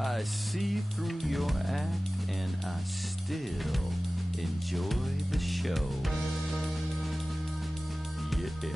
I see through your act, and I still enjoy the show. Yeah.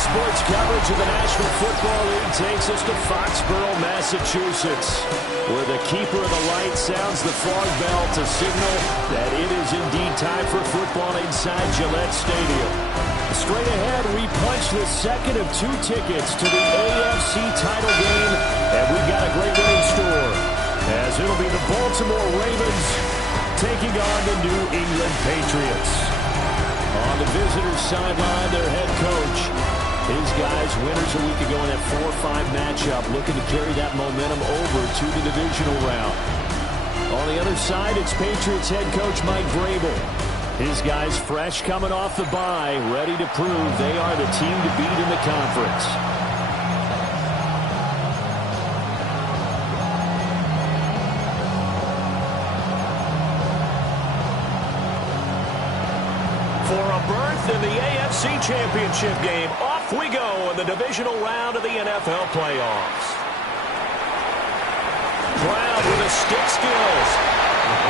Sports coverage of the National Football League takes us to Foxborough, Massachusetts, where the keeper of the light sounds the fog bell to signal that it is indeed time for football inside Gillette Stadium. Straight ahead, we punch the second of 2 tickets to the AFC title game, and we've got a great one in store, as it'll be the Baltimore Ravens taking on the New England Patriots. On the visitors' sideline, their head coach. His guys, winners a week ago in that 4-5 matchup, looking to carry that momentum over to the divisional round. On the other side, it's Patriots head coach Mike Vrabel. His guys fresh coming off the bye, ready to prove they are the team to beat in the conference. For a berth in the AFC Championship game, off we go in the divisional round of the NFL playoffs. Brown with the stick skills.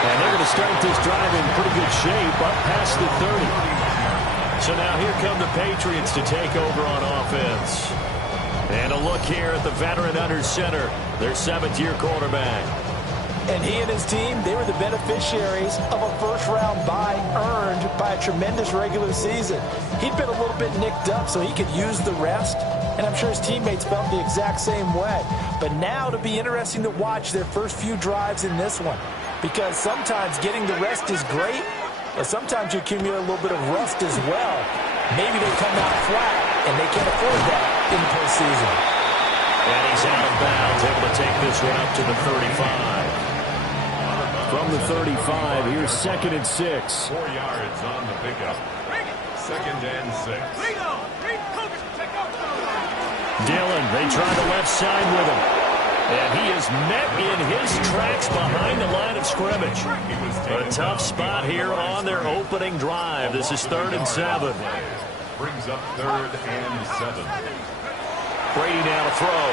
And they're going to start this drive in pretty good shape, up past the 30. So now here come the Patriots to take over on offense. And a look here at the veteran under center, their 7th-year quarterback. And he and his team, they were the beneficiaries of a first-round bye earned by a tremendous regular season. He'd been a little bit nicked up, so he could use the rest. And I'm sure his teammates felt the exact same way. But now it'll be interesting to watch their first few drives in this one. Because sometimes getting the rest is great, but sometimes you accumulate a little bit of rust as well. Maybe they come out flat, and they can't afford that in the postseason. And he's out of bounds, able to take this one up to the 35. From the 35, here's 2nd and 6. 4 yards on the pickup. 2nd and 6. Dillon, they try the left side with him. And he is met in his tracks behind the line of scrimmage. A tough spot here on their opening drive. This is 3rd and 7. Brings up 3rd and 7. Brady now to throw.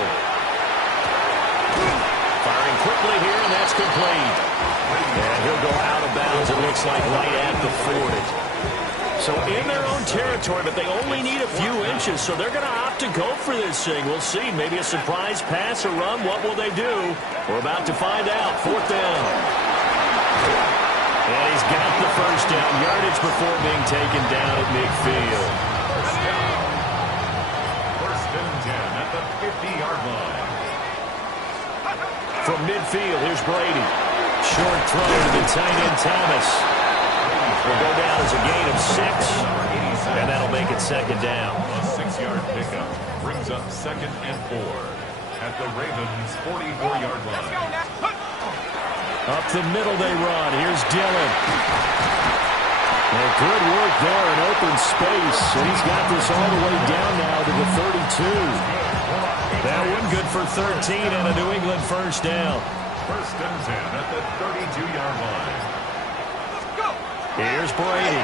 Firing quickly here, and that's complete. And he'll go out of bounds, it looks like, right at the 40. So in their own territory, but they only need a few inches, so they're going to opt to go for this thing. We'll see. Maybe a surprise pass or run. What will they do? We're about to find out. 4th down. And he's got the first down. Yardage before being taken down at midfield. First down. 1st and 10 at the 50-yard line. From midfield, here's Brady. Short throw to the tight end, Thomas. Will go down as a gain of 6, and that'll make it 2nd down. A 6-yard pickup brings up 2nd and 4 at the Ravens' 44-yard line. Up the middle they run. Here's Dillon. Well, good work there in open space. And he's got this all the way down now to the 32. That one good for 13 and a New England first down. 1st and 10 at the 32-yard line. Here's Brady.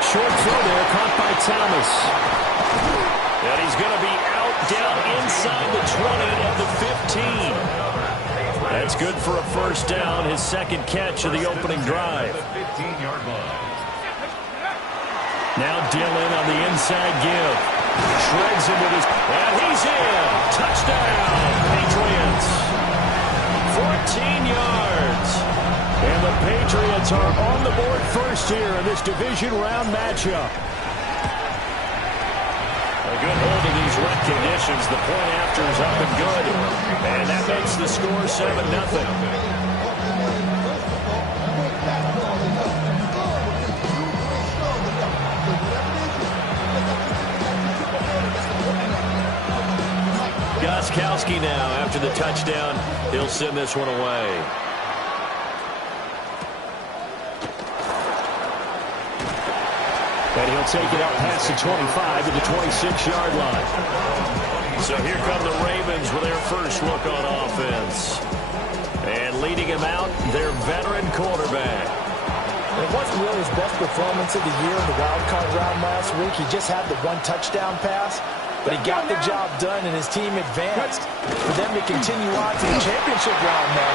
Short throw there, caught by Thomas. And he's going to be out down inside the 20 at the 15. That's good for a first down, his 2nd catch of the opening drive. 15-yard line. Now Dillon on the inside give. Shreds him with his... And he's in! Touchdown, Patriots! 14 yards. And the Patriots are on the board first here in this division round matchup. A good hold of these wet conditions. The point after is up and good. And that makes the score 7-0. Gostkowski now after the touchdown. He'll send this one away. And he'll take it out past the 25 to the 26-yard line. So here come the Ravens with their first look on offense. And leading him out, their veteran quarterback. It wasn't really his best performance of the year in the wild card round last week. He just had the one touchdown pass, but he got the job done and his team advanced. For them to continue on to the championship round now,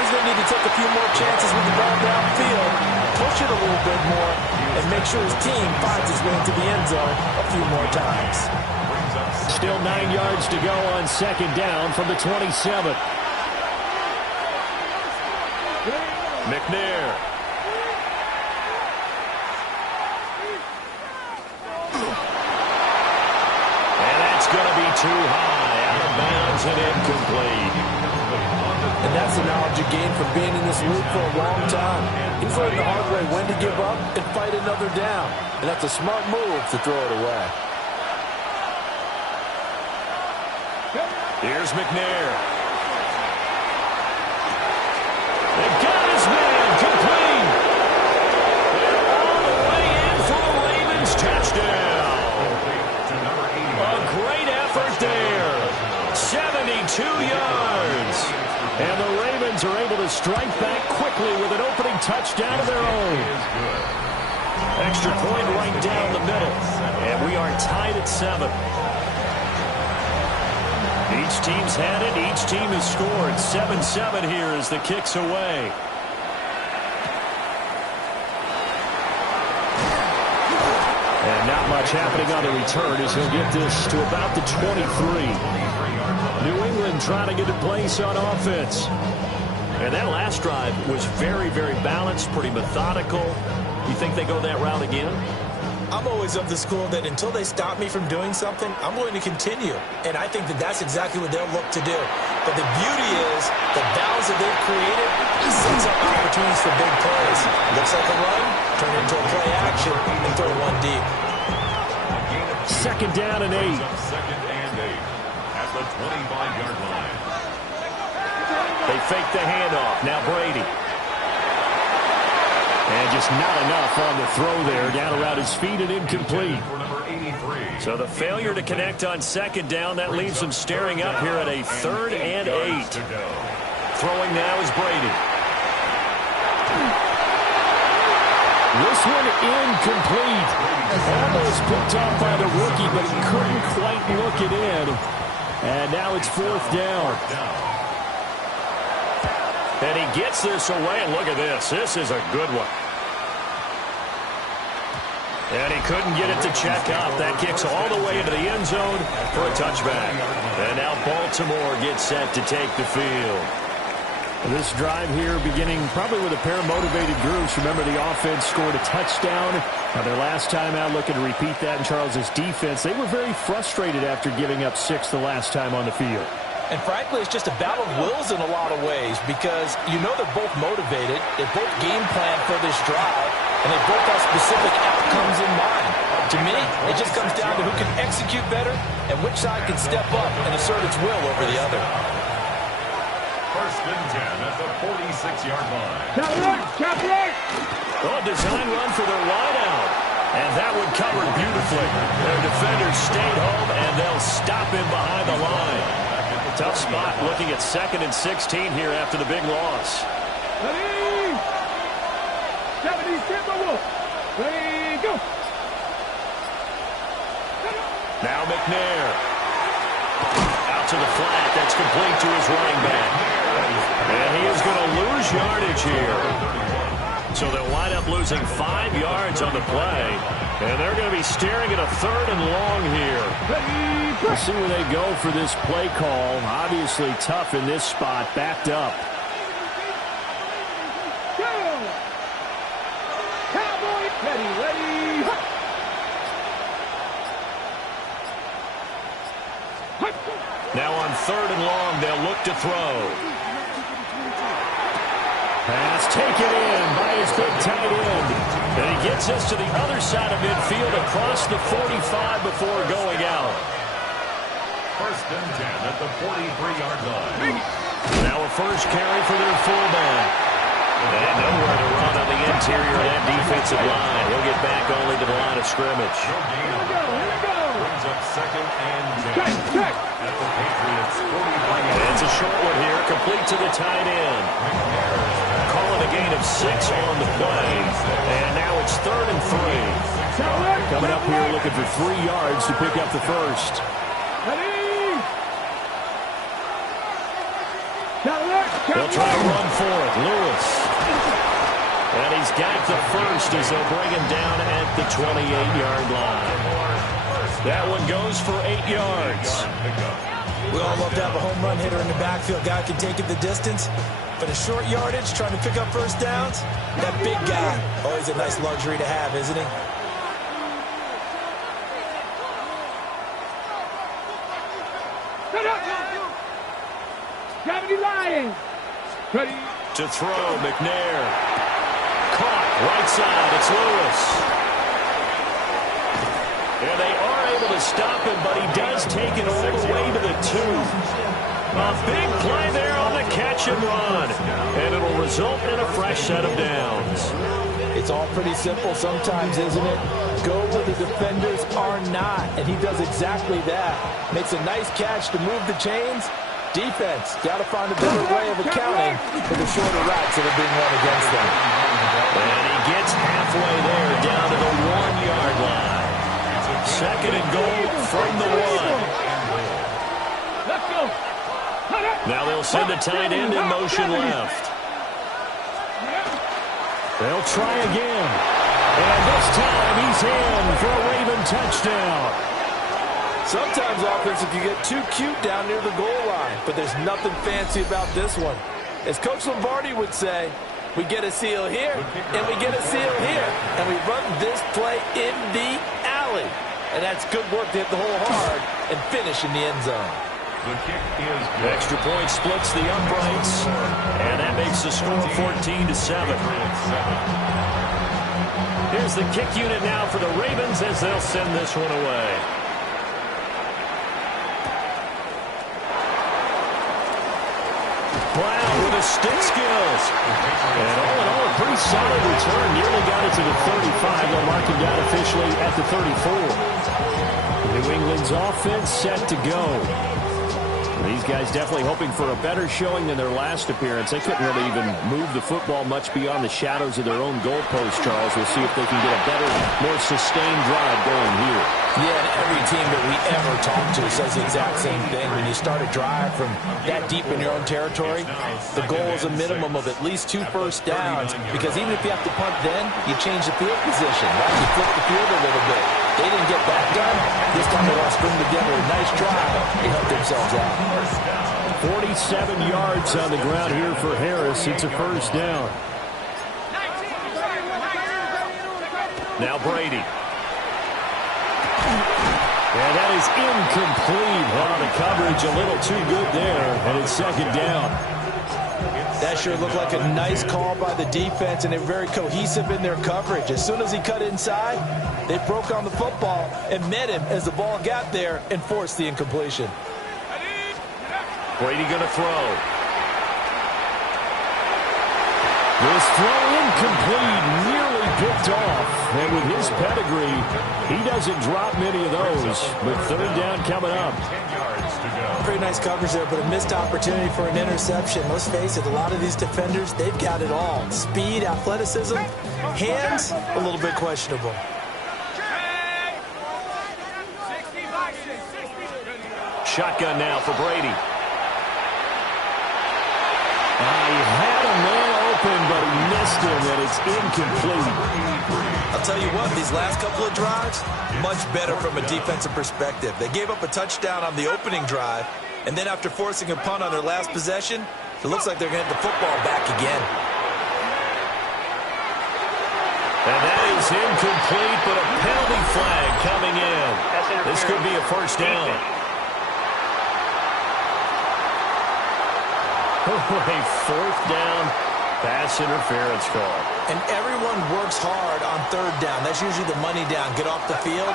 he's going to need to take a few more chances with the ball downfield, push it a little bit more, and make sure his team finds its way into the end zone a few more times. Still 9 yards to go on second down from the 27. McNair. And that's going to be too high. Out of bounds and incomplete. And that's the knowledge you gain from being in this league for a long time. He's learned the hard way when to give up and fight another down. And that's a smart move to throw it away. Here's McNair. They've got his man complete. They're all the way in for the Ravens touchdown. A great effort there. 72 yards. And the Ravens are able to strike back quickly with an opening touchdown of their own. Extra point right down the middle. And we are tied at 7. Each team's had it. Each team has scored. 7-7 here as the kick's away. And not much happening on the return as he'll get this to about the 23. New England trying to get a place on offense. And that last drive was very, very balanced, pretty methodical. You think they go that route again? I'm always of the school that until they stop me from doing something, I'm going to continue. And I think that that's exactly what they'll look to do. But the beauty is the balance that they've created sets up opportunities for big plays. Looks like a run, turn into a play action, and throw one deep. Second down and 8. Second and 8 at the 25-yard line. They fake the handoff. Now Brady. And just not enough on the throw there. Down around his feet and incomplete. So the failure to connect on second down, that leaves them staring up here at a 3rd and 8. Throwing now is Brady. This one incomplete. Almost picked off by the rookie, but he couldn't quite look it in. And now it's 4th down. And he gets this away, and look at this. This is a good one. And he couldn't get it to check up. That kicks all the way into the end zone for a touchback. And now Baltimore gets set to take the field. This drive here beginning probably with a pair of motivated groups. Remember, the offense scored a touchdown. Now, their last time out looking to repeat that in Charles's defense. They were very frustrated after giving up 6 the last time on the field. And frankly, it's just a battle of wills in a lot of ways because you know they're both motivated, they both game plan for this drive, and they both have specific outcomes in mind. To me, it just comes down to who can execute better and which side can step up and assert its will over the other. 1st and 10 at the 46-yard line. Oh, design run for their wideout. And that one covered beautifully. Their defenders stayed home, and they'll stop him behind the line. Tough spot looking at 2nd and 16 here after the big loss. Now McNair. Out to the flat. That's complete to his running back. And he is going to lose yardage here. So they'll wind up losing 5 yards on the play. And they're going to be staring at a 3rd and long here. We'll see where they go for this play call. Obviously tough in this spot, backed up. third and long. They'll look to throw. Pass taken in by his big tight end. And he gets us to the other side of midfield across the 45 before going out. First and 10 at the 43-yard line. Now a first carry for their fullback. And nowhere to run on the interior of that defensive line. He'll get back only to the line of scrimmage. Brings up second and 10 at the Patriots 43. And it's a short one here, complete to the tight end. Calling a gain of 6 on the play. And now it's third and 3. Coming up here looking for 3 yards to pick up the first. They'll try to run for it. Lewis. And he's got the first as they'll bring him down at the 28-yard line. That one goes for 8 yards. We all love to have a home run hitter in the backfield. Guy can take it the distance. But a short yardage, trying to pick up first downs, that big guy, always a nice luxury to have, isn't he? Ready. To throw, McNair. Caught, right side, it's Lewis. And they are able to stop him, but he does take it all the way to the 2. A big play there on the catch and run. And it'll result in a fresh set of downs. It's all pretty simple sometimes, isn't it? Go where the defenders are not, and he does exactly that. Makes a nice catch to move the chains. Defense, got to find a better way of accounting for the shorter routes that are being run against them. And he gets halfway there, down to the 1-yard line. Second and goal from the 1. Let's go. Now they'll send the tight end in motion left. They'll try again. And this time he's in for a Raven touchdown. Sometimes offense, if you get too cute down near the goal line, but there's nothing fancy about this one. As Coach Lombardi would say, we get a seal here, and we get a seal here, and we run this play in the alley. And that's good work to hit the hole hard and finish in the end zone. The kick is good. Extra point splits the uprights, and that makes the score 14-7. Here's the kick unit now for the Ravens as they'll send this one away. Brown with his stick skills. And all in all, a pretty solid return. Nearly got it to the 35. They'll mark him down officially at the 34. New England's offense set to go. These guys definitely hoping for a better showing than their last appearance. They couldn't really even move the football much beyond the shadows of their own goalpost, Charles. We'll see if they can get a better, more sustained drive going here. Yeah, and every team that we ever talk to says the exact same thing. When you start a drive from that deep in your own territory, the goal is a minimum of at least 2 first downs, because even if you have to punt then, you change the field position, right? You flip the field a little bit. They didn't get that done. This time they all string together a nice drive. They help themselves out. 47 yards on the ground here for Harris. It's a first down. Now Brady. And that is incomplete. Well, the coverage a little too good there, and it's second down. That sure looked like a nice call by the defense, and they're very cohesive in their coverage. As soon as he cut inside, they broke on the football and met him as the ball got there and forced the incompletion. Brady going to throw. This throw incomplete, nearly picked off. And with his pedigree, he doesn't drop many of those. But third down coming up. 10 yards to go. Pretty nice coverage there, but a missed opportunity for an interception. Let's face it, a lot of these defenders, they've got it all. Speed, athleticism, hands, a little bit questionable. Shotgun now for Brady. He had a man open, but he missed him, and it's incomplete. I'll tell you what, these last couple of drives, much better from a defensive perspective. They gave up a touchdown on the opening drive, and then after forcing a punt on their last possession, it looks like they're going to get the football back again. And that is incomplete, but a penalty flag coming in. This could be a first down. A fourth down pass interference call. And everyone works hard on third down. That's usually the money down. Get off the field.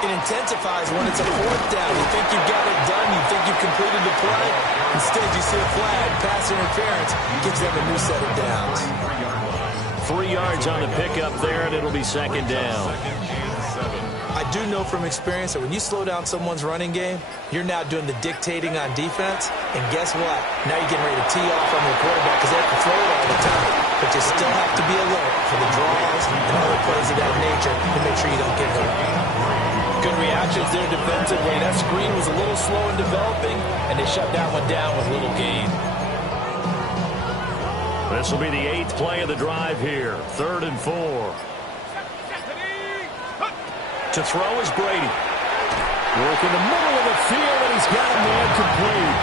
It intensifies when it's a fourth down. You think you've got it done. You think you've completed the play. Instead, you see a flag. Pass interference gives them a new set of downs. 3 yards on the pickup there, and it'll be second down. I do know from experience that when you slow down someone's running game, you're now doing the dictating on defense. And guess what? Now you're getting ready to tee off on the quarterback because they have to throw it all the time. But you still have to be alert for the draws and other plays of that nature to make sure you don't get hurt. Good reactions there defensively. That screen was a little slow in developing, and they shut that one down with little gain. This will be the 8th play of the drive here. 3rd and 4. To throw is Brady. Work in the middle of the field, and he's got a man complete.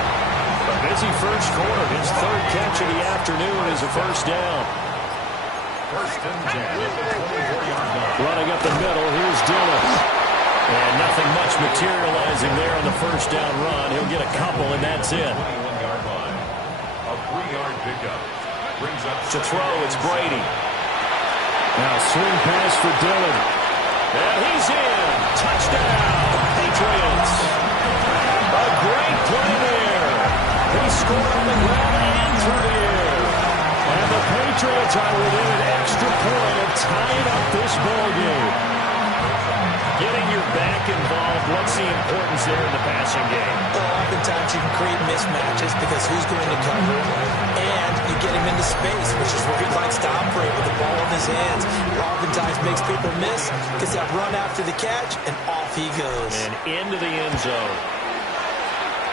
A busy first quarter. His 3rd catch of the afternoon is a first down. First and 10. Running up the middle, here's Dillon. And nothing much materializing there on the first down run. He'll get a couple, and that's it. 21-yard line. A 3-yard pickup. Brings up To throw, it's Brady. Now swing pass for Dillon. And he's in. Touchdown, Patriots. A great play there. He scored on the ground and through the air. And the Patriots are within an extra point of tying up this ball game. Getting your back involved, what's the importance there in the passing game? Well, oftentimes you can create mismatches because who's going to cover, and you get him into space, which is where he likes to operate with the ball in his hands. It oftentimes makes people miss, gets that run after the catch, and off he goes. And into the end zone.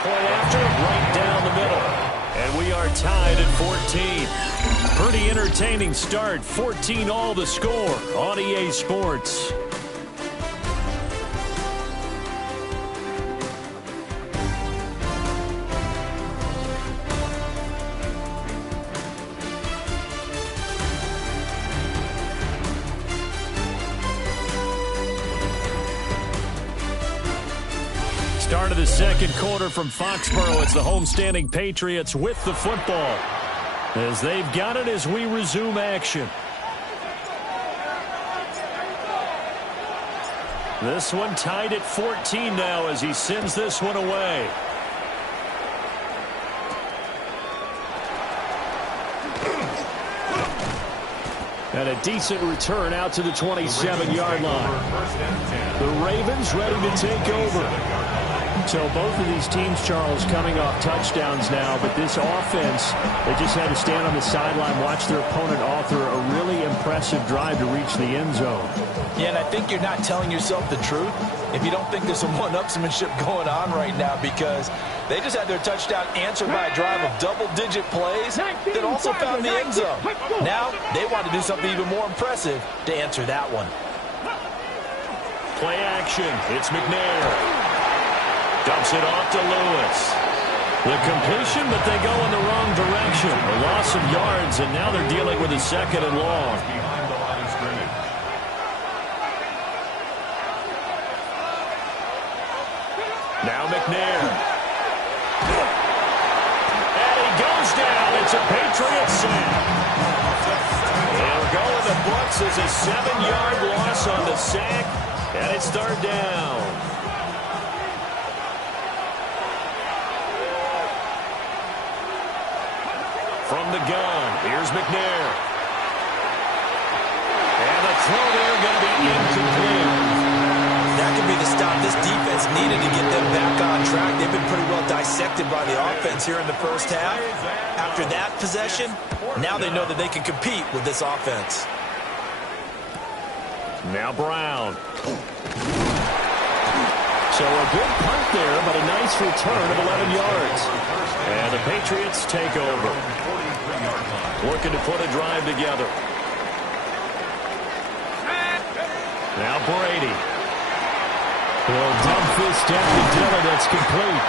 Point after, right down the middle. And we are tied at 14. Pretty entertaining start. 14 all the score on EA Sports. Start of the second quarter from Foxborough. It's the homestanding Patriots with the football as they've got it as we resume action. This one tied at 14 now as he sends this one away. And a decent return out to the 27-yard line. The Ravens ready to take over. So both of these teams, Charles, coming off touchdowns now, but this offense, they just had to stand on the sideline, watch their opponent author a really impressive drive to reach the end zone. Yeah, and I think you're not telling yourself the truth if you don't think there's some one-upsmanship going on right now, because they just had their touchdown answered by a drive of double-digit plays that also found the end zone. Now they want to do something even more impressive to answer that one. Play action. It's McNair. Dumps it off to Lewis. The completion, but they go in the wrong direction. A loss of yards, and now they're dealing with a 2nd and long. behind the line of scrimmage. Now McNair. And he goes down. It's a Patriot sack. They'll go in the books as a 7-yard loss on the sack, and it's 3rd down. From the gun, here's McNair. And the throw there going to be incomplete. That could be the stop this defense needed to get them back on track. They've been pretty well dissected by the offense here in the first half. After that possession, now they know that they can compete with this offense. Now Brown. So a good punt there, but a nice return of 11 yards. And the Patriots take over. Looking to put a drive together. Now Brady. He'll dump this down to Dillon. That's complete.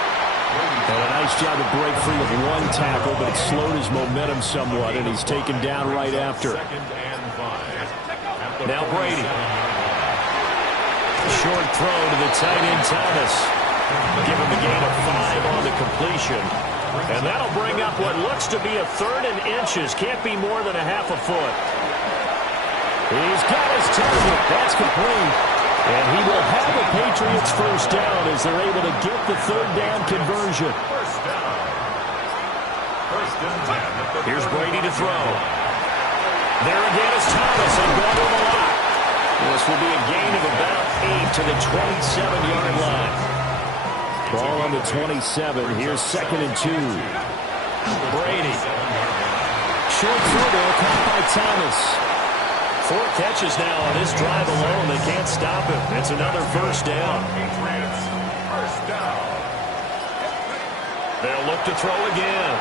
And a nice job to break free with one tackle, but it slowed his momentum somewhat, and he's taken down right after. Now Brady. Short throw to the tight end Thomas. Give him a gain of 5 on the completion. And that'll bring up what looks to be a 3rd and inches. Can't be more than a half a foot. He's got his target. That's complete. And he will have the Patriots first down as they're able to get the 3rd down conversion. First down. First and 10. Here's Brady to throw. There again is Thomas, and going to the lot. This will be a gain of about 8 to the 27-yard line. Ball on the 27. Here's 2nd and 2. Brady. Short throw there, caught by Thomas. 4 catches now on this drive alone. They can't stop him. It's another first down. Patriots, first down. They'll look to throw again.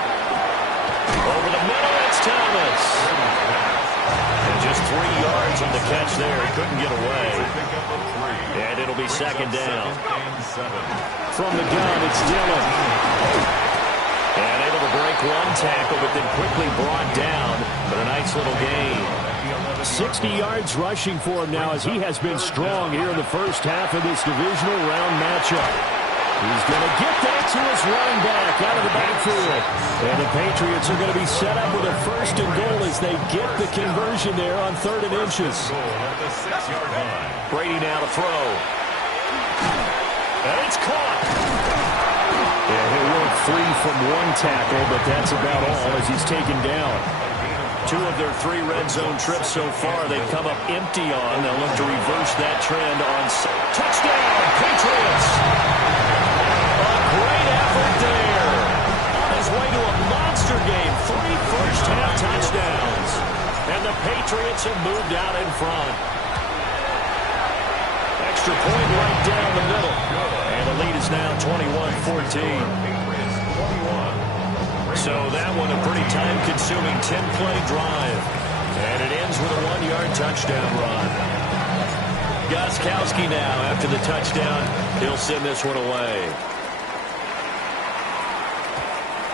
Over the middle, it's Thomas. And just 3 yards on the catch there. Couldn't get away. And it'll be 2nd down. From the gun, it's Dillon. And able to break 1 tackle, but then quickly brought down. But a nice little gain. 60 yards rushing for him now as he has been strong here in the first half of this divisional round matchup. He's going to get that to his running back out of the backfield. And the Patriots are going to be set up with a 1st and goal as they get the conversion there on 3rd and inches. Brady now to throw. And it's caught. Yeah, he'll work free from 1 tackle, but that's about all as he's taken down. 2 of their 3 red zone trips so far they've come up empty on. They'll look to reverse that trend on touchdown, Patriots. A great effort there. On his way to a monster game. 3 first-half touchdowns. And the Patriots have moved out in front. Extra point right down the middle. And the lead is now 21-14. So that one a pretty time-consuming 10-play drive. And it ends with a 1-yard touchdown run. Gostkowski now after the touchdown. He'll send this one away.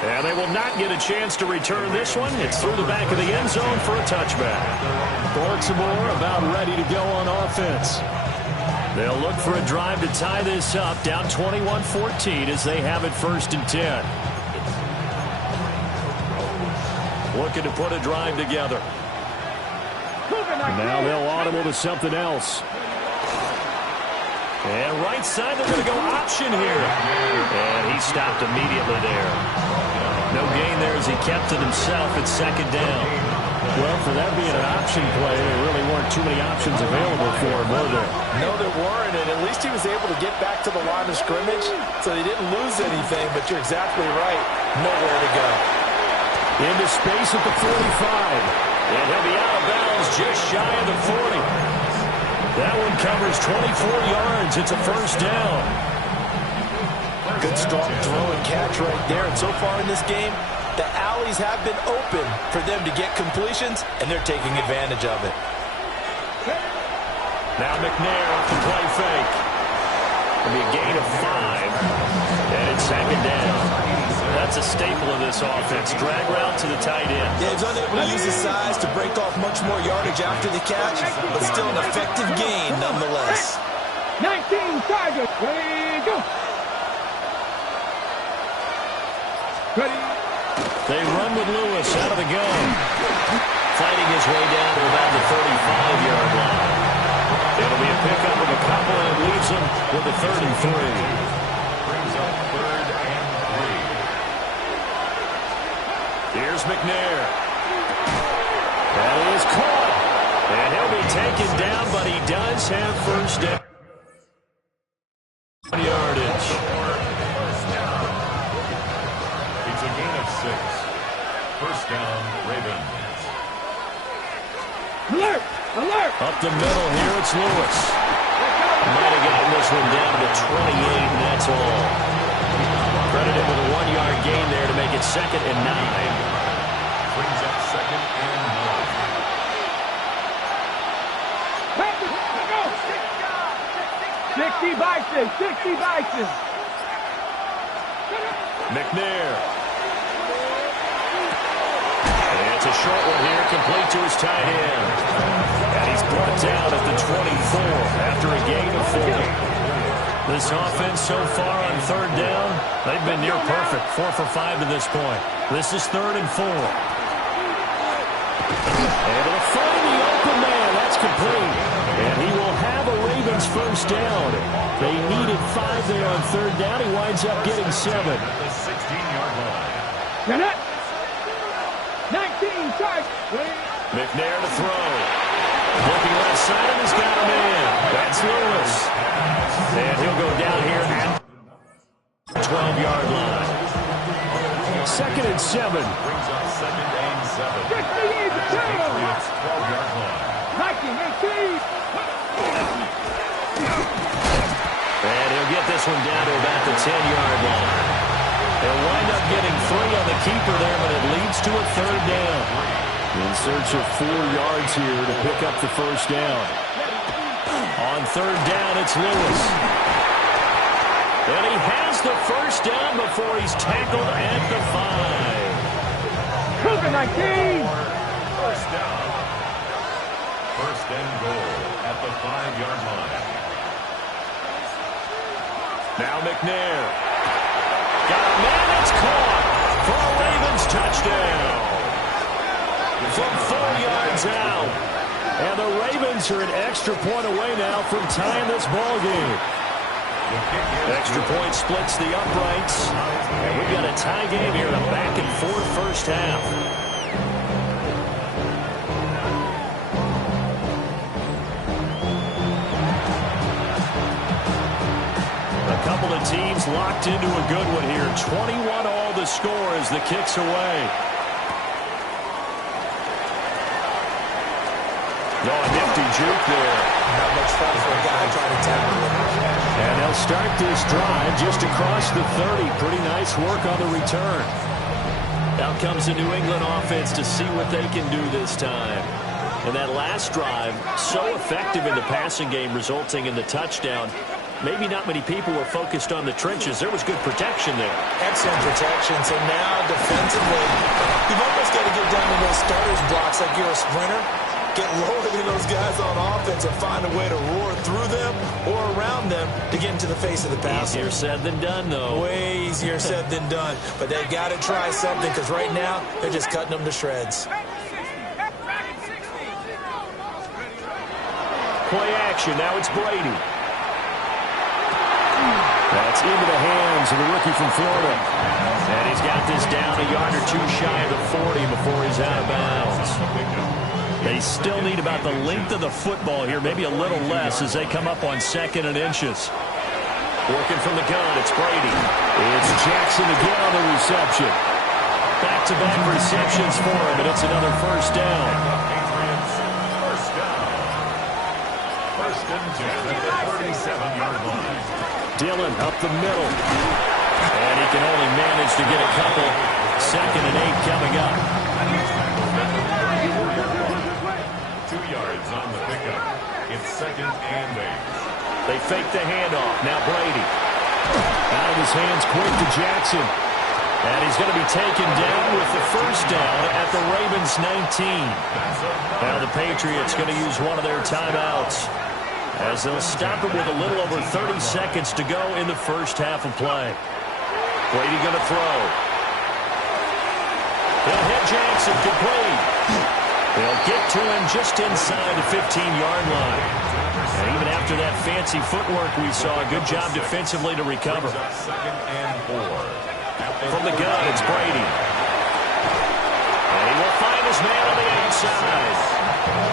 And they will not get a chance to return this one. It's through the back of the end zone for a touchback. Baltimore about ready to go on offense. They'll look for a drive to tie this up. Down 21-14 as they have it 1st and 10. Looking to put a drive together. Now they'll audible to something else. And right side, they're going to go option here. And he stopped immediately there. No gain there as he kept it himself at 2nd down. Well, for that being an option play, there really weren't too many options available for him, were there? No, there weren't, and at least he was able to get back to the line of scrimmage, so he didn't lose anything, but you're exactly right. Nowhere to go. Into space at the 45. And he'll be out of bounds just shy of the 40. That one covers 24 yards. It's a first down. Good strong throw and catch right there. And so far in this game, the alleys have been open for them to get completions, and they're taking advantage of it. Now McNair off the play fake. It'll be a gain of 5. And it's 2nd down. That's a staple of this offense. Drag route to the tight end. Yeah, he's unable to use his size to break off much more yardage after the catch, but still an effective gain nonetheless. 19 targets. Ready, go. Ready. They run with Lewis out of the gun. Fighting his way down to about the 35-yard line. It'll be a pickup of a couple, and it leaves him with a 3rd and 3. Brings up 3rd and 3. Here's McNair. That is caught. And he'll be taken down, but he does have first down. Yardage. It's a gain of 6. First down, Ravens. Alert! Alert! Up the middle here, it's Lewis. Might have gotten this one down to 28, and that's all. Credited with a 1-yard gain there to make it 2nd and 9. Brings up 2nd and 9. 60 Bison! 60 Bison! McNair. And it's a short one here, complete to his tight end. And he's brought down at the 24 after a gain of 4. This offense so far on third down, they've been near perfect. 4 for 5 to this point. This is 3rd and 4. Able to find the open man. That's complete. And he will have a Ravens first down. They needed 5 there on third down. He winds up getting 7. At the 16-yard line. 19 charge. McNair to throw. Looking left side, and he's got a man. That's Lewis. And he'll go down here at 12-yard line. 2nd and 7. Brings up 2nd and 7. 60 is the Patriots 12-yard line. 19, 18. And he'll get this one down to about the 10-yard line. They'll wind up getting 3 on the keeper there, but it leads to a 3rd down. In search of 4 yards here to pick up the first down. On 3rd down, it's Lewis. And he has the first down before he's tackled at the 5. Cougar 19. First down. First and goal at the 5-yard line. Now McNair. Got a man that's caught for a Ravens touchdown. From 4 yards out. And the Ravens are an extra point away now from tying this ball game. Extra point splits the uprights. And we've got a tie game here, a back-and-forth first half. A couple of teams locked into a good one here. 21 all the score as the kick's away. Oh, a nifty juke there. Not much fun for a guy trying to tackle him. And they'll start this drive just across the 30. Pretty nice work on the return. Out comes the New England offense to see what they can do this time. And that last drive, so effective in the passing game, resulting in the touchdown. Maybe not many people were focused on the trenches. There was good protection there. Excellent protection. So now, defensively, you've almost got to get down to those starters blocks like you're a sprinter. Get lower than those guys on offense and find a way to roar through them or around them to get into the face of the passer. Easier said than done, though. Way easier said than done. But they've got to try something because right now they're just cutting them to shreds. Play action. Now it's Brady. That's into the hands of the rookie from Florida. And he's got this down a yard or two shy of the 40 before he's out of bounds. They still need about the length of the football here, maybe a little less as they come up on 2nd and inches. Working from the gun, it's Brady. It's Jackson again on the reception. Back-to-back receptions for him, and it's another first down. Patriots first down. First and 10 at the 37-yard line. Dillon up the middle. And he can only manage to get a couple. 2nd and 8 coming up. 2 yards on the pickup. It's 2nd and 8. They fake the handoff. Now Brady. Out of his hands quick to Jackson. And he's going to be taken down with the first down at the Ravens 19. Now the Patriots going to use one of their timeouts as they'll stop it with a little over 30 seconds to go in the first half of play. Brady going to throw. They'll hit Jackson complete. They'll get to him just inside the 15-yard line. And even after that fancy footwork we saw, a good job defensively to recover. 2nd and 4. From the gun, it's Brady. And he will find his man on the outside.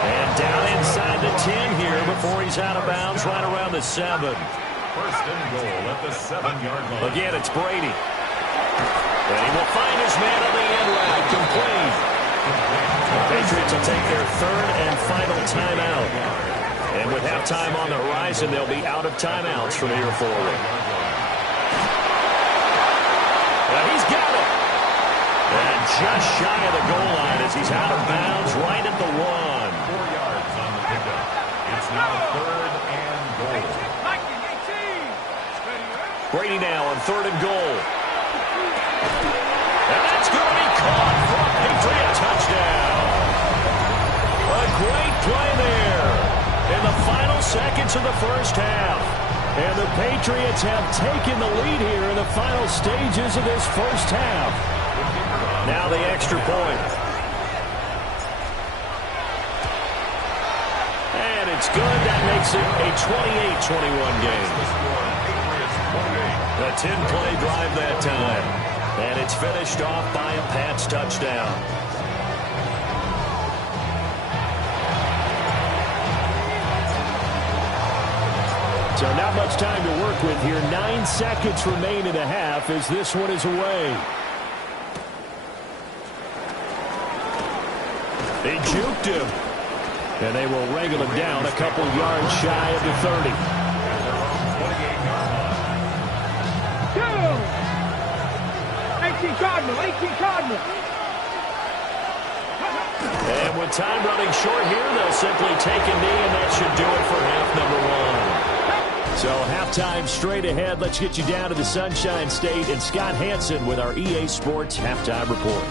And down inside the 10 here before he's out of bounds right around the 7. First and goal at the 7-yard line. Again, it's Brady. And he will find his man on the end route, complete. The Patriots will take their 3rd and final timeout. And with halftime on the horizon, they'll be out of timeouts from here forward. Now he's got it. And just shy of the goal line as he's out of bounds right at the 1. 4 yards on the pickup. It's now 3rd and goal. Brady now on 3rd and goal. And that's going to be caught for a Patriot touchdown. A great play there in the final seconds of the first half. And the Patriots have taken the lead here in the final stages of this first half. Now the extra point. And it's good. That makes it a 28-21 game. A 10-play drive that time. And it's finished off by a Pats touchdown. So not much time to work with here. 9 seconds remain in the half as this one is away. They juked him. And they will wrangle him down a couple yards shy of the 30. 18 Cardinal. And with time running short here, they'll simply take a knee, and that should do it for half number 1. So halftime straight ahead. Let's get you down to the Sunshine State and Scott Hansen with our EA Sports Halftime Report.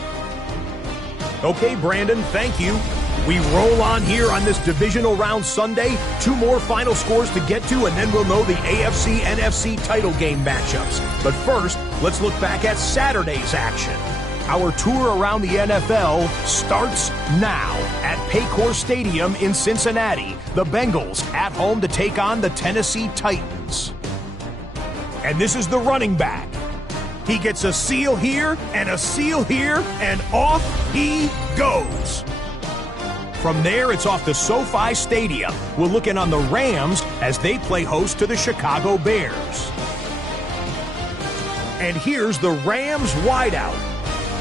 Okay, Brandon, thank you. We roll on here on this divisional round Sunday. 2 more final scores to get to, and then we'll know the AFC, NFC title game matchups. But first, let's look back at Saturday's action. Our tour around the NFL starts now at Paycor Stadium in Cincinnati. The Bengals at home to take on the Tennessee Titans. And this is the running back. He gets a seal here and a seal here, and off he goes. From there, it's off to SoFi Stadium. We'll look in on the Rams as they play host to the Chicago Bears. And here's the Rams wideout.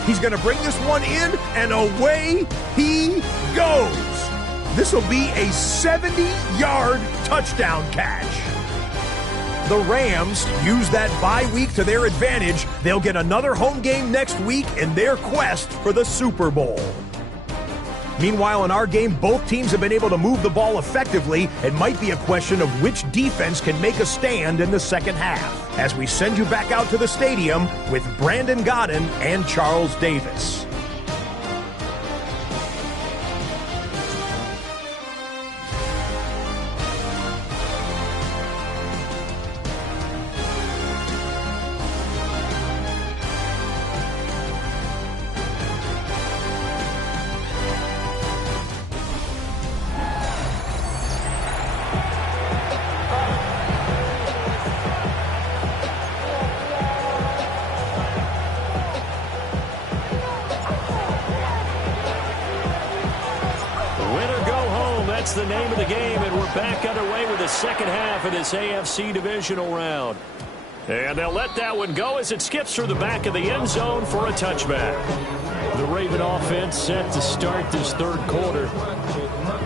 He's going to bring this one in, and away he goes. This will be a 70-yard touchdown catch. The Rams use that bye week to their advantage. They'll get another home game next week in their quest for the Super Bowl. Meanwhile, in our game, both teams have been able to move the ball effectively. It might be a question of which defense can make a stand in the second half. As we send you back out to the stadium with Brandon Godden and Charles Davis. That's the name of the game, and we're back underway with the second half of this AFC Divisional round. And they'll let that one go as it skips through the back of the end zone for a touchback. The Raven offense set to start this third quarter.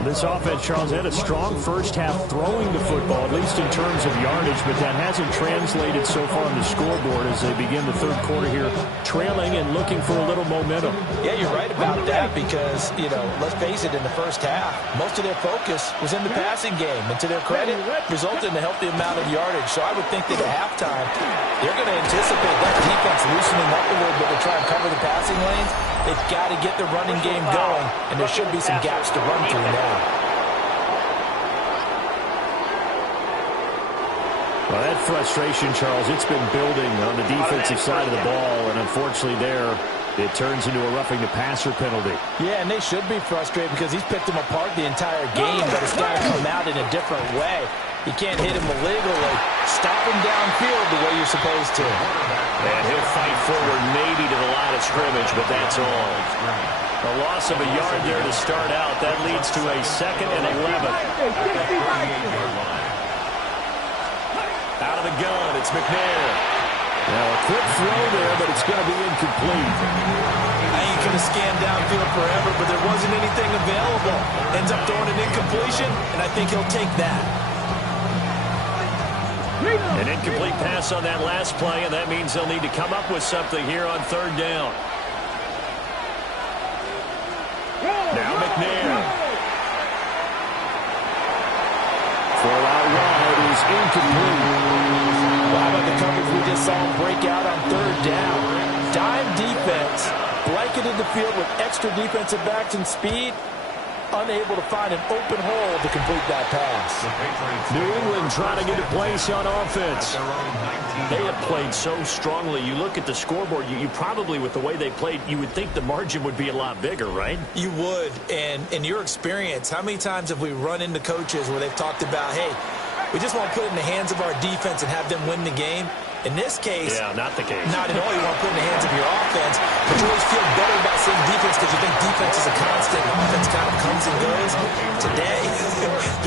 This offense, Charles, had a strong first half throwing the football, at least in terms of yardage, but that hasn't translated so far on the scoreboard as they begin the third quarter here, trailing and looking for a little momentum. Yeah, you're right about that because, let's face it, in the first half, most of their focus was in the passing game. And to their credit, resulted in a healthy amount of yardage. So I would think that at halftime, they're going to anticipate that defense loosening up a little bit to try and cover the passing lanes. They've got to get the running game going, and there should be some gaps to run through now. Well, that frustration, Charles, it's been building on the defensive side of the ball, and unfortunately there, it turns into a roughing the passer penalty. Yeah, and they should be frustrated because he's picked them apart the entire game, but it's got to come out in a different way. You can't hit him illegally. Stop him downfield the way you're supposed to. And he'll fight forward maybe to the line of scrimmage, but that's all. A loss of a yard there to start out. That leads to a 2nd and 11. Out of the gun, it's McNair. Now a quick throw there, but it's going to be incomplete. Now you could have scanned downfield forever, but there wasn't anything available. Ends up throwing an incompletion, and I think he'll take that. An incomplete pass on that last play, and that means they'll need to come up with something here on third down. Now McNair. Throw out wide is incomplete. Well, how about the coverage we just saw him break out on third down? Dime defense, blanketed the field with extra defensive backs and speed. unable to find an open hole to complete that pass. New England trying to get a place on offense. They have played so strongly. You look at the scoreboard, you probably, with the way they played, you would think the margin would be a lot bigger, right? You would. And in your experience, how many times have we run into coaches where they've talked about, hey, we just want to put it in the hands of our defense and have them win the game? In this case, yeah, not the case. Not at all. You want to put it in the hands of your offense, but you always feel better about seeing defense because you think defense is a constant. Offense kind of comes and goes. Today,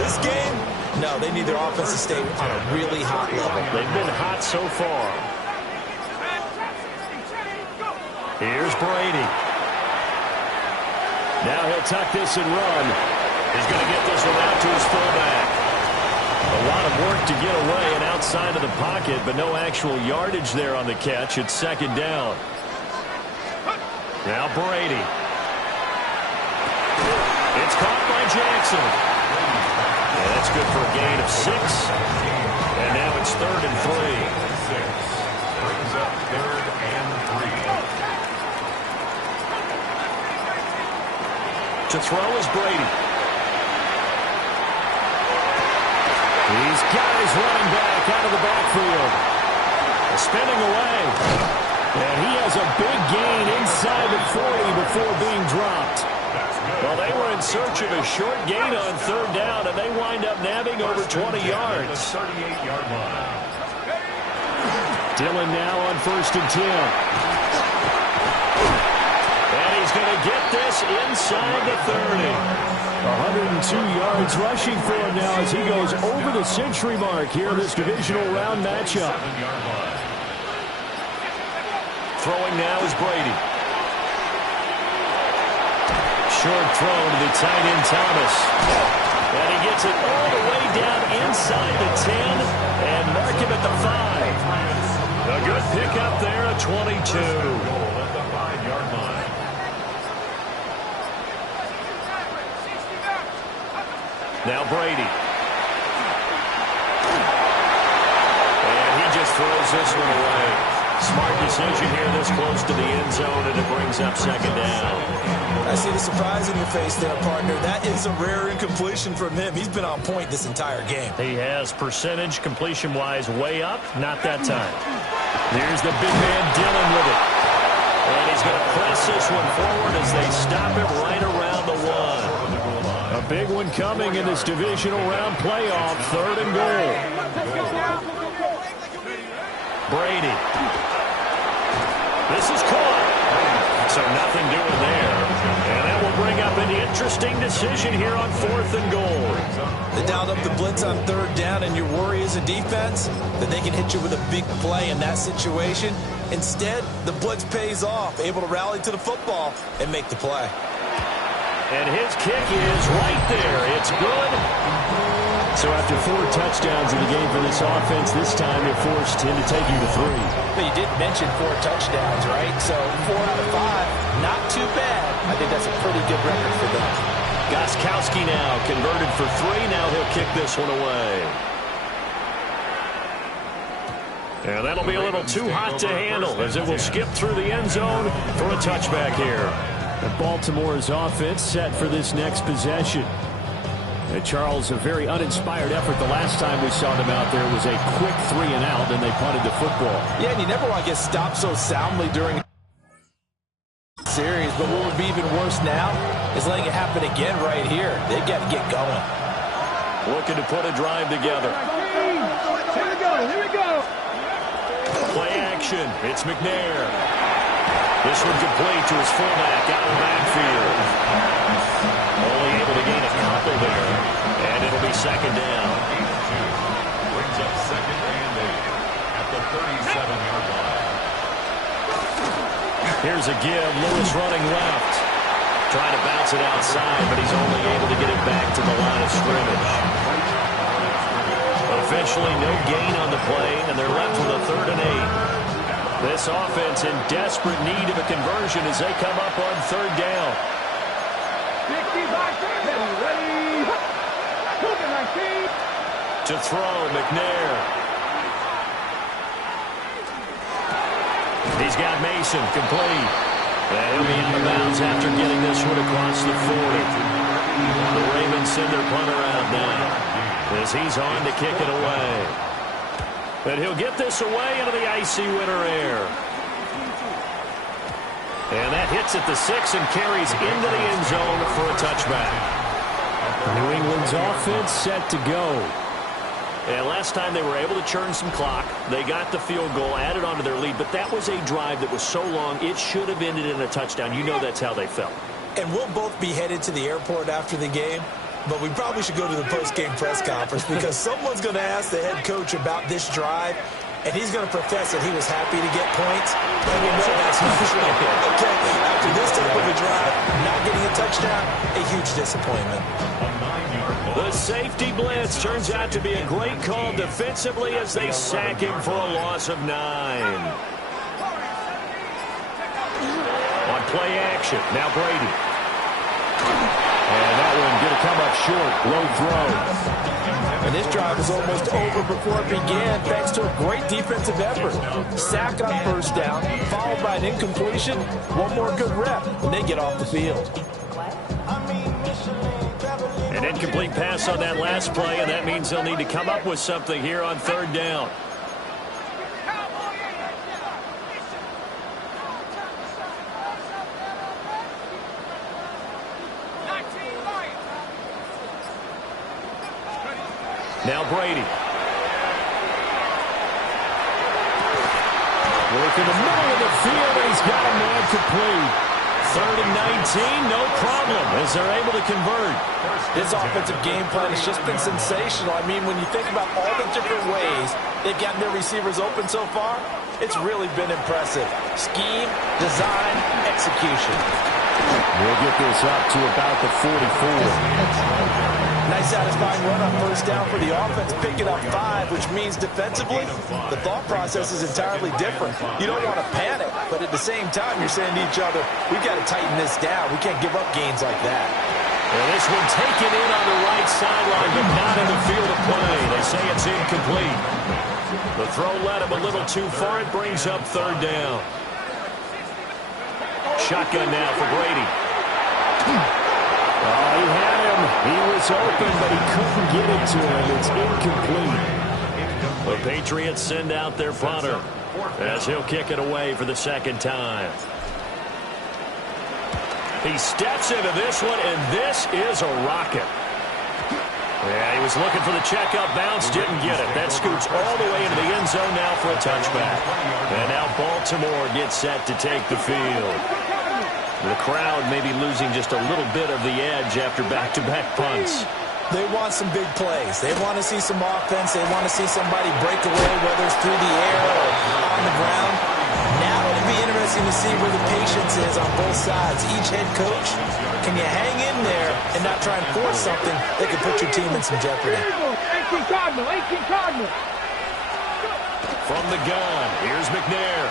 this game, no, they need their offense to stay on a really hot level. They've been hot so far. Here's Brady. Now he'll tuck this and run. He's going to get this one out to his fullback. A lot of work to get away and outside of the pocket, but no actual yardage there on the catch. It's second down. Now Brady. It's caught by Jackson. And that's good for a gain of 6. And now it's 3rd and 3. Brings up 3rd and 3. To throw is Brady. He's got his running back out of the backfield. Spinning away. And he has a big gain inside the 40 before being dropped. Well, they were in search of a short gain on 3rd down, and they wind up nabbing over 20 yards. 38-yard line. Dillon now on 1st and 10. And he's going to get this inside the 30. 102 yards rushing for him now as he goes over the century mark here in this divisional round matchup. Throwing now is Brady. Short throw to the tight end Thomas. And he gets it all the way down inside the 10 and mark him at the 5. A good pickup there at 22. At the 5-yard line. Now Brady. And he just throws this one away. Smart decision here this close to the end zone, and it brings up second down. I see the surprise in your face there, partner. That is a rare incompletion from him. He's been on point this entire game. He has percentage completion-wise way up. Not that time. Here's the big man Dillon with it. And he's going to press this one forward as they stop it right around the 1. A big one coming in this divisional round playoff. 3rd and goal. Brady. This is caught. So nothing doing there. And that will bring up an interesting decision here on 4th and goal. They dialed up the blitz on 3rd down, and your worry as a defense that they can hit you with a big play in that situation. Instead, the blitz pays off, able to rally to the football and make the play. And his kick is right there. It's good. So after 4 touchdowns in the game for this offense, this time they're forced into taking the 3. But you did mention 4 touchdowns, right? So 4 out of 5, not too bad. I think that's a pretty good record for them. Gostkowski now converted for 3. Now he'll kick this one away. And that'll be a little too hot to handle as it will skip through the end zone for a touchback here. And Baltimore's offense set for this next possession. And Charles, a very uninspired effort. The last time we saw them out there was a quick 3 and out, and they punted the football. Yeah, and you never want to get stopped so soundly during a series. But what would be even worse now is letting it happen again right here. They got to get going. Looking to put a drive together. Here we go. Here we go. Play action. It's McNair. This one complete to his fullback out of the backfield. Only able to gain a couple there. And it'll be second down. Brings up 2nd and 8 at the 37-yard line. Here's a give. Lewis running left. Trying to bounce it outside, but he's only able to get it back to the line of scrimmage. Officially no gain on the play, and they're left with a 3rd and 8. This offense in desperate need of a conversion as they come up on 3rd down. 65, ready. To throw, McNair. He's got Mason complete. And he'll be out of bounds after getting this one across the 40. The Ravens send their punter out now as he's on to kick it away. And he'll get this away into the icy winter air. And that hits at the 6 and carries into the end zone for a touchback. New England's offense set to go. And last time they were able to churn some clock. They got the field goal, added on to their lead. But that was a drive that was so long, it should have ended in a touchdown. You know that's how they felt. And we'll both be headed to the airport after the game. But we probably should go to the post-game press conference because someone's going to ask the head coach about this drive. And he's going to profess that he was happy to get points. And we know that's not true. Okay, after this type of a drive, not getting a touchdown, a huge disappointment. The safety blitz turns out to be a great call defensively as they sack him for a loss of 9. On play action, now Brady. And that one going to come up short, low throw. And this drive was almost over before it began thanks to a great defensive effort. Sack on first down, followed by an incompletion. One more good rep, and they get off the field. An incomplete pass on that last play, and that means they'll need to come up with something here on third down. Now Brady. Work in the middle of the field, and he's got a man complete. 3rd and 19, no problem, as they're able to convert. This offensive game plan has just been sensational. I mean, when you think about all the different ways they've gotten their receivers open so far, it's really been impressive. Scheme, design, execution. We'll get this up to about the 44. Nice satisfying run on first down for the offense, picking up 5, which means defensively, the thought process is entirely different. You don't want to panic, but at the same time, you're saying to each other, we've got to tighten this down. We can't give up gains like that. And this one taken in on the right sideline, but not in the field of play. They say it's incomplete. The throw led him a little too far. It brings up third down. Shotgun now for Brady. Oh, he had him. He was open, but he couldn't get it to him. It's incomplete. The Patriots send out their punter as he'll kick it away for the second time. He steps into this one, and this is a rocket. Yeah, he was looking for the checkup bounce, didn't get it. That scoots all the way into the end zone now for a touchback. And now Baltimore gets set to take the field. The crowd may be losing just a little bit of the edge after back-to-back punts. They want some big plays. They want to see some offense. They want to see somebody break away, whether it's through the air or on the ground. Now it'll be interesting to see where the patience is on both sides. Each head coach, can you hang in there and not try and force something that could put your team in some jeopardy? 18 Cardinal, 18 Cardinal. From the gun, here's McNair.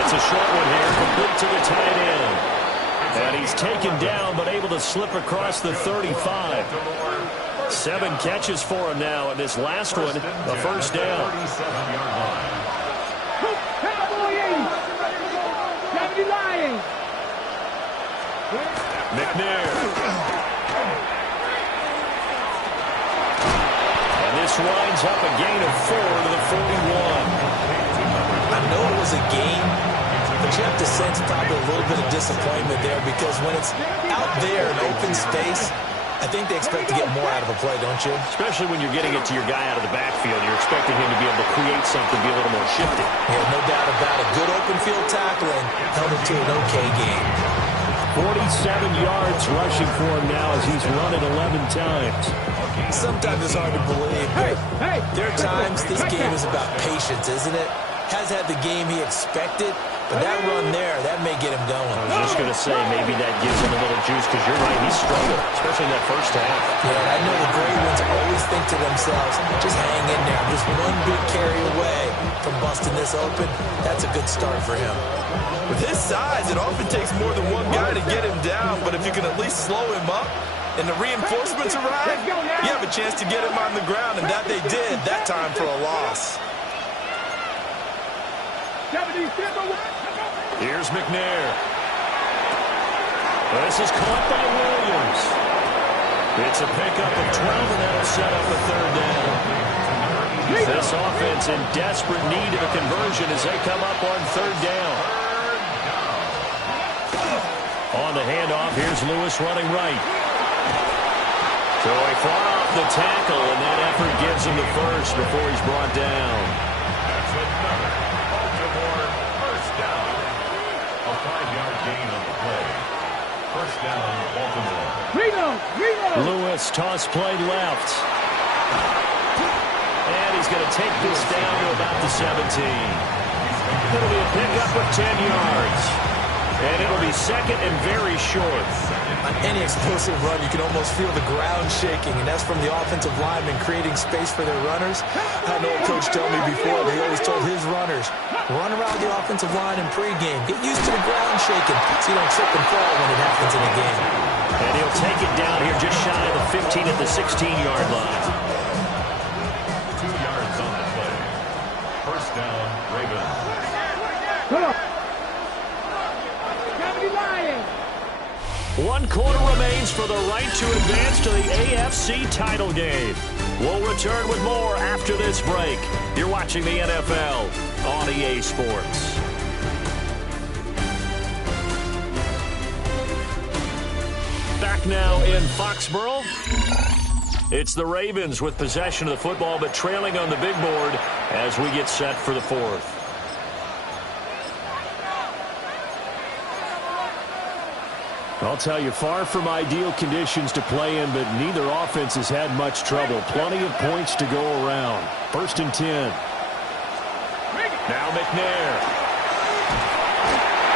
It's a short one here, complete to the tight end. And he's taken down, but able to slip across the 35. 7 catches for him now, and this last one, a first down. McNair. And this winds up a gain of 4 to the 41. I know it was a game, but you have to sense probably a little bit of disappointment there because when it's out there in open space, I think they expect to get more out of a play, don't you? Especially when you're getting it to your guy out of the backfield. You're expecting him to be able to create something, be a little more shifty. Yeah, no doubt about it. Good open field tackling held him to an okay game. 47 yards rushing for him now as he's run it 11 times. Sometimes it's hard to believe, but there are times this game is about patience, isn't it? Has had the game he expected, but that run there, that may get him going. I was just going to say, maybe that gives him a little juice because you're right, he struggled, especially in that first half. Yeah, I know the great ones always think to themselves, just hang in there. I'm just one big carry away from busting this open. That's a good start for him. With his size, it often takes more than one guy to get him down, but if you can at least slow him up and the reinforcements arrive, you have a chance to get him on the ground, and that they did that time for a loss. Here's McNair. This is caught by Williams. It's a pickup of 12, and that'll set up a third down. This offense in desperate need of a conversion as they come up on third down. On the handoff, here's Lewis running right. So he fought off the tackle, and that effort gives him the first before he's brought down. That's another Baltimore first down. A 5-yard gain on the play. First down, Baltimore. Lewis, toss play left. And he's going to take this down to about the 17. It'll be a pickup of 10 yards. And it'll be second and very short. On any explosive run, you can almost feel the ground shaking, and that's from the offensive linemen creating space for their runners. I had an old coach tell me before, they always told his runners, run around the offensive line in pregame. Get used to the ground shaking so you don't trip and fall when it happens in a game. And he'll take it down here just shy of the 15 at the 16-yard line. 2 yards on the play. First down, Ravens. Come on. Lions. 1 quarter remains for the right to advance to the AFC title game. We'll return with more after this break. You're watching the NFL on EA Sports. Back now in Foxborough. It's the Ravens with possession of the football, but trailing on the big board as we get set for the fourth. I'll tell you, far from ideal conditions to play in, but neither offense has had much trouble. Plenty of points to go around. First and 10. Now McNair.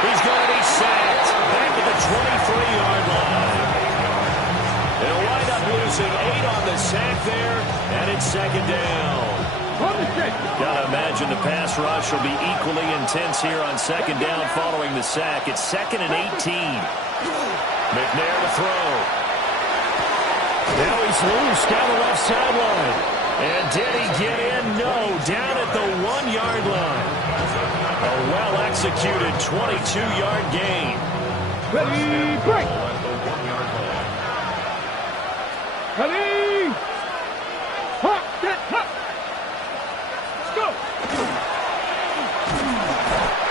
He's going to be sacked back at the 23-yard line. They'll wind up losing 8 on the sack there, and it's second down. Gotta imagine the pass rush will be equally intense here on second down following the sack. It's second and 18. McNair to throw. Now he's loose down the left sideline. And did he get in? No, down at the 1-yard line. A well-executed 22-yard gain. Ready, break. Ready. Hop, set, hop. Let's go.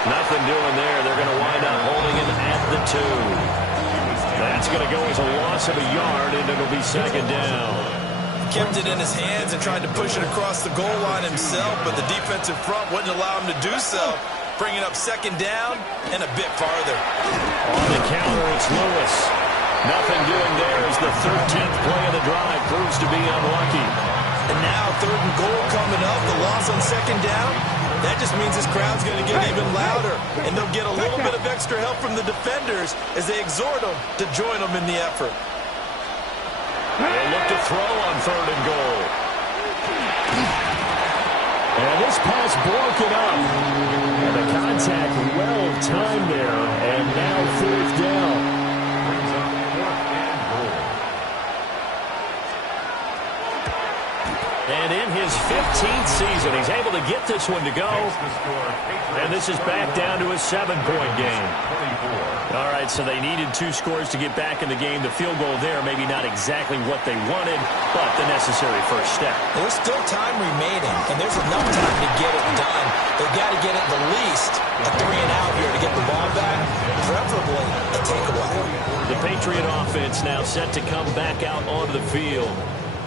Nothing doing there. They're going to wind up holding him at the 2. That's going to go as a loss of a yard, and it'll be second down. Kept it in his hands and tried to push it across the goal line himself, but the defensive front wouldn't allow him to do so, bringing up second down and a bit farther. On the counter, it's Lewis. Nothing doing there as the 13th play of the drive proves to be unlucky. And now third and goal coming up, the loss on second down. That just means this crowd's going to get even louder, and they'll get a little bit of extra help from the defenders as they exhort them to join them in the effort. They'll look to throw on third and goal. And this pass broken up. And the contact well timed there, and now fourth down. Brings up 4th and goal. And in his 15th season, he's able to get this one to go. And this is back down to a 7-point game. All right, so they needed 2 scores to get back in the game. The field goal there, maybe not exactly what they wanted, but the necessary first step. There's still time remaining, and there's enough time to get it done. They've got to get it the least a 3-and-out here to get the ball back, preferably a takeaway. The Patriot offense now set to come back out onto the field.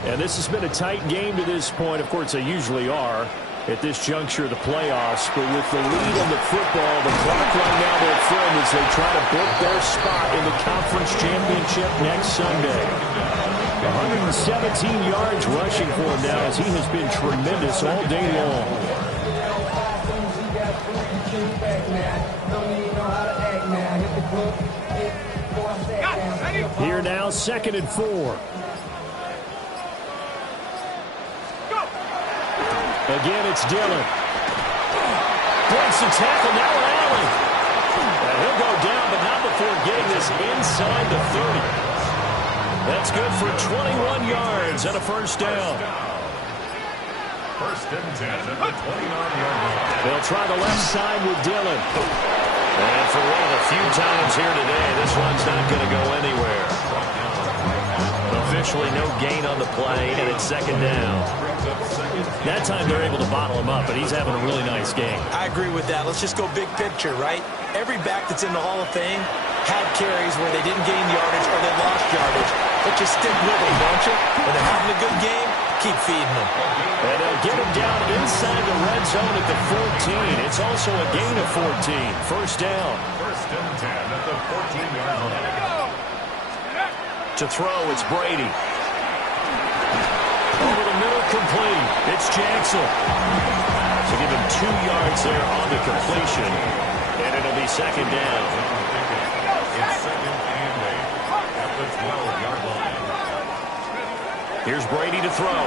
And this has been a tight game to this point. Of course, they usually are at this juncture of the playoffs. But with the lead on the football, the clock running down their friend as they try to book their spot in the conference championship next Sunday. 117 yards rushing for him now as he has been tremendous all day long. Here now, second and 4. Again, it's Dillon. Breaks the tackle, now an Allen. And he'll go down, but not before getting this inside the 30. That's good for 21 yards and a first down. First and 10 at the 29-yard line. They'll try the left side with Dillon. And for one of the few times downs here today. This one's not going to go anywhere. Officially no gain on the play, and it's second down. That time they're able to bottle him up, but he's having a really nice game. I agree with that. Let's just go big picture, right? Every back that's in the Hall of Fame had carries where they didn't gain yardage or they lost yardage. But you stick with them, don't you? When they're having a good game, keep feeding them. And they'll get him down inside the red zone at the 14. It's also a gain of 14. First down. First and 10 at the 14-yard line. To throw, it's Brady. Over the middle, complete. It's Jackson. So give him 2 yards there on the completion. And it'll be second down. It's second and 8 at the 12-yard line. Here's Brady to throw.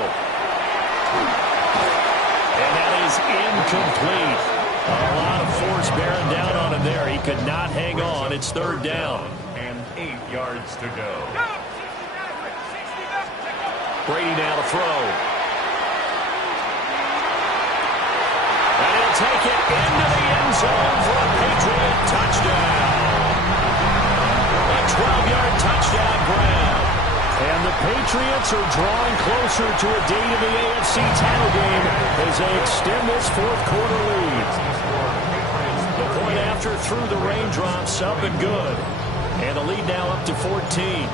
And that is incomplete. A lot of force bearing down on him there. He could not hang on. It's third down. And 8 yards to go. Brady now to throw. And he'll take it into the end zone for a Patriot touchdown. A 12-yard touchdown grab. And the Patriots are drawing closer to a date of the AFC title game as they extend this fourth-quarter lead. The point after through the raindrops, up and good. And the lead now up to 14.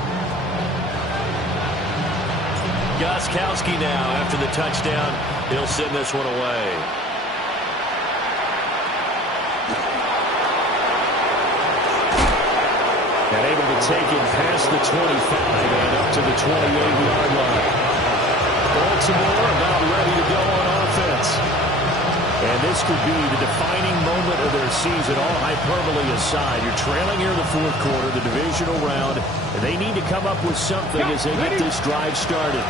Gostkowski now after the touchdown. He'll send this one away. And able to take it past the 25 and up to the 28-yard line. Baltimore about ready to go on offense. And this could be the defining moment of their season, all hyperbole aside. You're trailing here in the fourth quarter, the divisional round, and they need to come up with something as they get this drive started.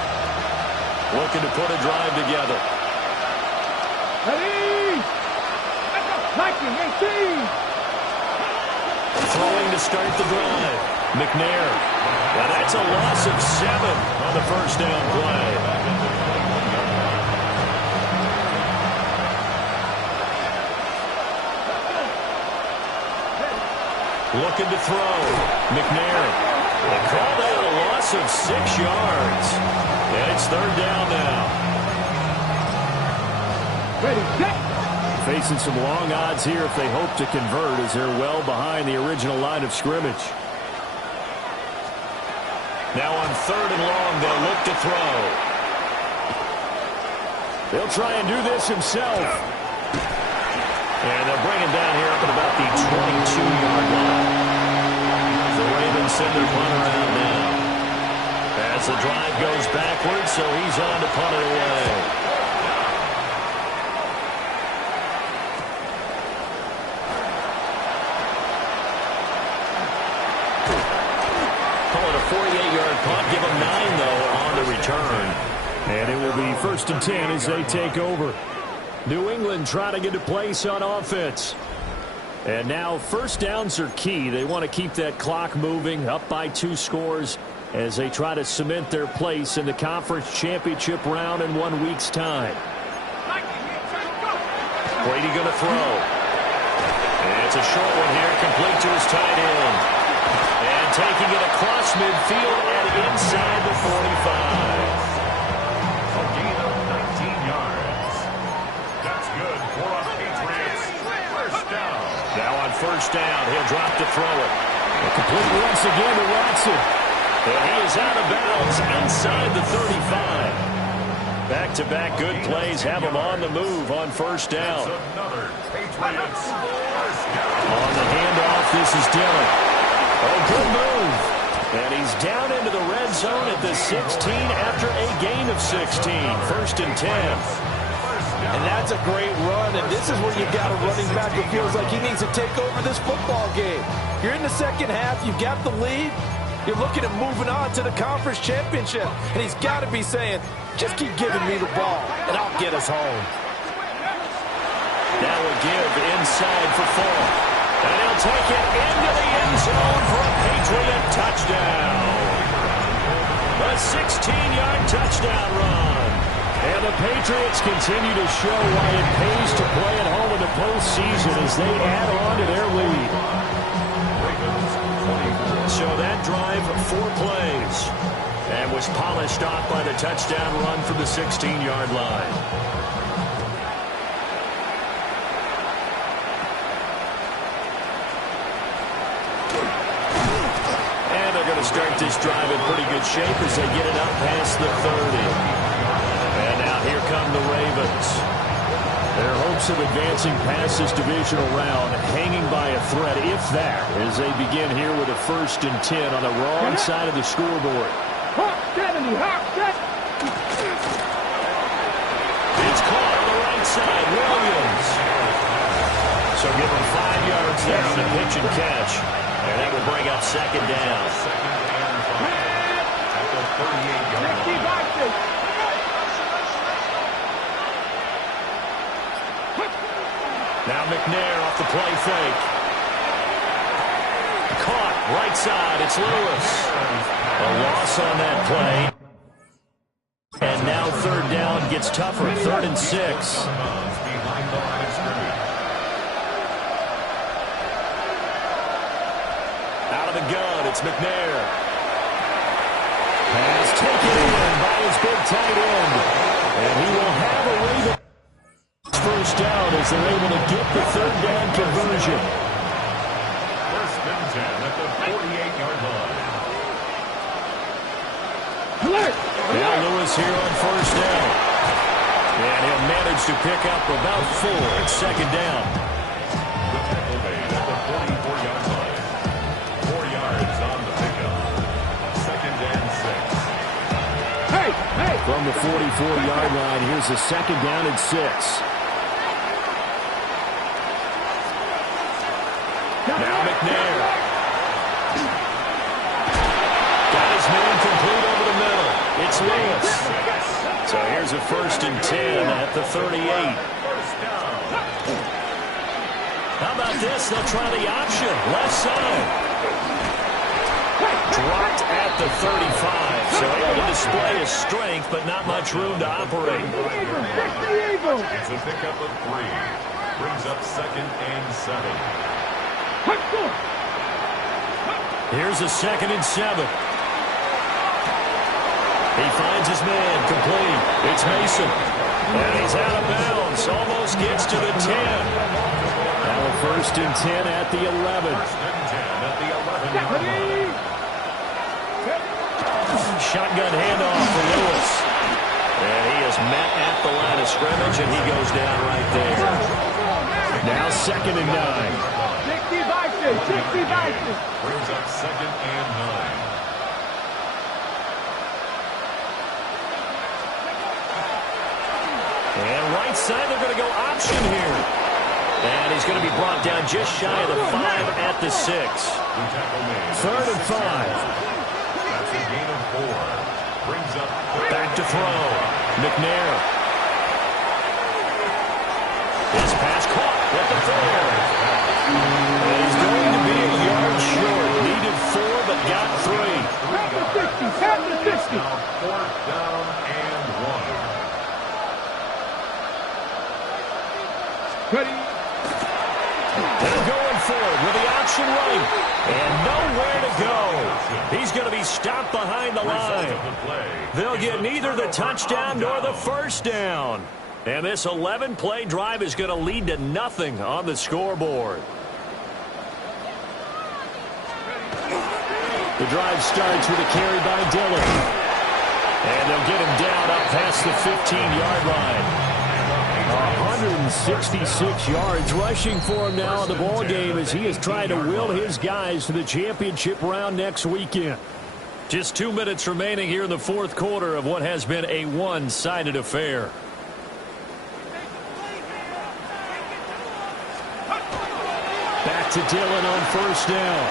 Looking to put a drive together. Ready! Mikey, 18! Throwing to start the drive. McNair. Now that's a loss of 7 on the first down play. Looking to throw. McNair. They called out a loss of 6 yards. And it's third down now. Ready, set! Facing some long odds here if they hope to convert as they're well behind the original line of scrimmage. Now on third and long, they'll look to throw. They'll try and do this himself. And they'll bring him down here up at about the 22-yard line. The Ravens send their punter out now. As the drive goes backwards, so he's on to punt it away. Call it a 48-yard punt. Give him 9, though, on the return. And it will be first and 10 as they take over. New England trying to get a place on offense. And now first downs are key. They want to keep that clock moving, up by 2 scores as they try to cement their place in the conference championship round in 1 week's time. Brady going to throw. And it's a short one here, complete to his tight end. And taking it across midfield and inside the 45. A gain of 19 yards. That's good for a Patriots first down. Now on first down, he'll drop to throw it. And complete once again to Watson. And he is out of bounds inside the 35. Back-to-back good plays have him on the move on first down. Another Patriots first down. On the handoff, this is Dillon. Oh, good move. And he's down into the red zone at the 16 after a gain of 16. First and 10. And that's a great run, and this is where you got a running back who feels like he needs to take over this football game. You're in the second half, you've got the lead, you're looking at moving on to the conference championship, and he's got to be saying, just keep giving me the ball, and I'll get us home. Now a give inside for 4. And he'll take it into the end zone for a Patriot touchdown. A 16-yard touchdown run. And the Patriots continue to show why it pays to play at home in the postseason as they add on to their lead. Ravens 4 plays and was polished off by the touchdown run from the 16-yard line. And they're going to start this drive in pretty good shape as they get it up past the 30. And now here come the Ravens. Their hopes of advancing past this divisional round hanging by a thread, if that, as they begin here with a 1st and 10 on the wrong side of the scoreboard. It's caught on the right side, Williams. So give him 5 yards there on the pitch and catch. And that will bring up 2nd down. At the 38-yard line. Now McNair off the play fake. Caught, right side, it's Lewis. A loss on that play. And now 3rd down gets tougher, 3rd and 6. Out of the gun, it's McNair. Pass taken in by his big tight end. And he will have a Raven. 1st down as they're able to get the 3rd down conversion. 1st and 10 at the 48-yard line. Now Lewis here on 1st down. And he'll manage to pick up about 4 at 2nd down. The tackle made at the 44-yard line. 4 yards on the pickup. 2nd and 6. From the 44-yard line, here's a 2nd down and 6. Now McNair. Got his man complete over the middle. It's Lewis. So here's a 1st and 10 at the 38. How about this? They'll try the option. Left side. Dropped at the 35. So able to display his strength, but not much room to operate. It's a pickup of 3. Brings up 2nd and 7. Here's a 2nd and 7. He finds his man complete. It's Mason. And he's out of bounds. Almost gets to the 10. Now a 1st and 10 at the 11. 1st and 10 at the 11-yard line. Shotgun handoff for Lewis. And he is met at the line of scrimmage, and he goes down right there. Now 2nd and 9. 60 devices. Brings up 2nd and 9. And right side, they're going to go option here. And he's going to be brought down just shy of the 5 at the 6. 3rd and 5. That's a gain of 4. Brings up Back to throw. McNair. His pass caught at the 4. And he's going to be a yard short. Needed 4, but got 3. At the 60. now 4th down and 1. Ready. They're going forward with the option right. And nowhere to go. He's going to be stopped behind the line. They'll get neither the touchdown nor the 1st down. And this 11-play drive is going to lead to nothing on the scoreboard. The drive starts with a carry by Dillon. And they'll get him down up past the 15-yard line. 166 yards rushing for him now in the ballgame as he is trying to will his guys to the championship round next weekend. Just 2 minutes remaining here in the 4th quarter of what has been a one-sided affair. Back to Dillon on 1st down.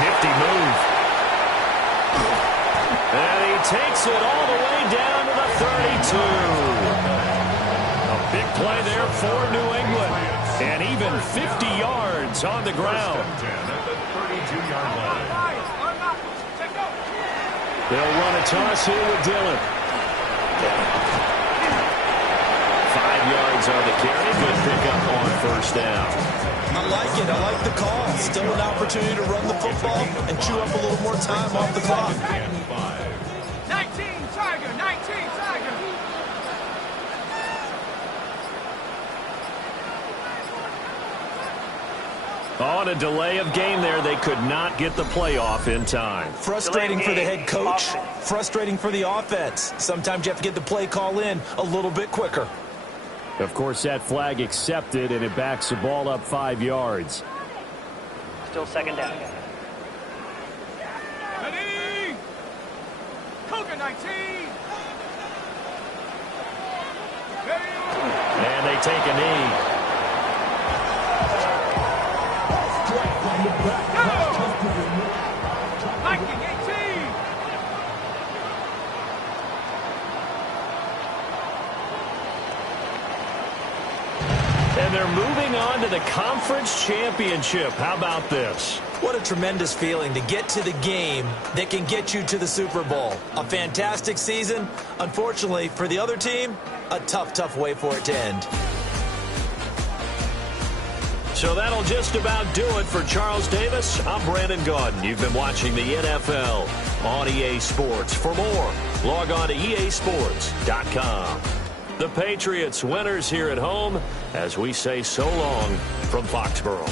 Nifty move. And he takes it all the way down to the 32. A big play there for New England. And even 50 yards on the ground. They'll run a toss here with Dillon. 5 yards on the carry. Good pickup on 1st down. I like it. I like the call. Still an opportunity to run the football and chew up a little more time off the clock. 19 Tiger, 19 Tiger. On a delay of game there, they could not get the playoff in time. Frustrating for the head coach. Frustrating for the offense. Sometimes you have to get the play call in a little bit quicker. Of course, that flag accepted, and it backs the ball up 5 yards. Still second down. Ready? Cougar 19. And they take a knee. And they're moving on to the conference championship. How about this? What a tremendous feeling to get to the game that can get you to the Super Bowl. A fantastic season. Unfortunately, for the other team, a tough way for it to end. So that'll just about do it for Charles Davis. I'm Brandon Gaudin. You've been watching the NFL on EA Sports. For more, log on to easports.com. The Patriots winners here at home as we say so long from Foxborough.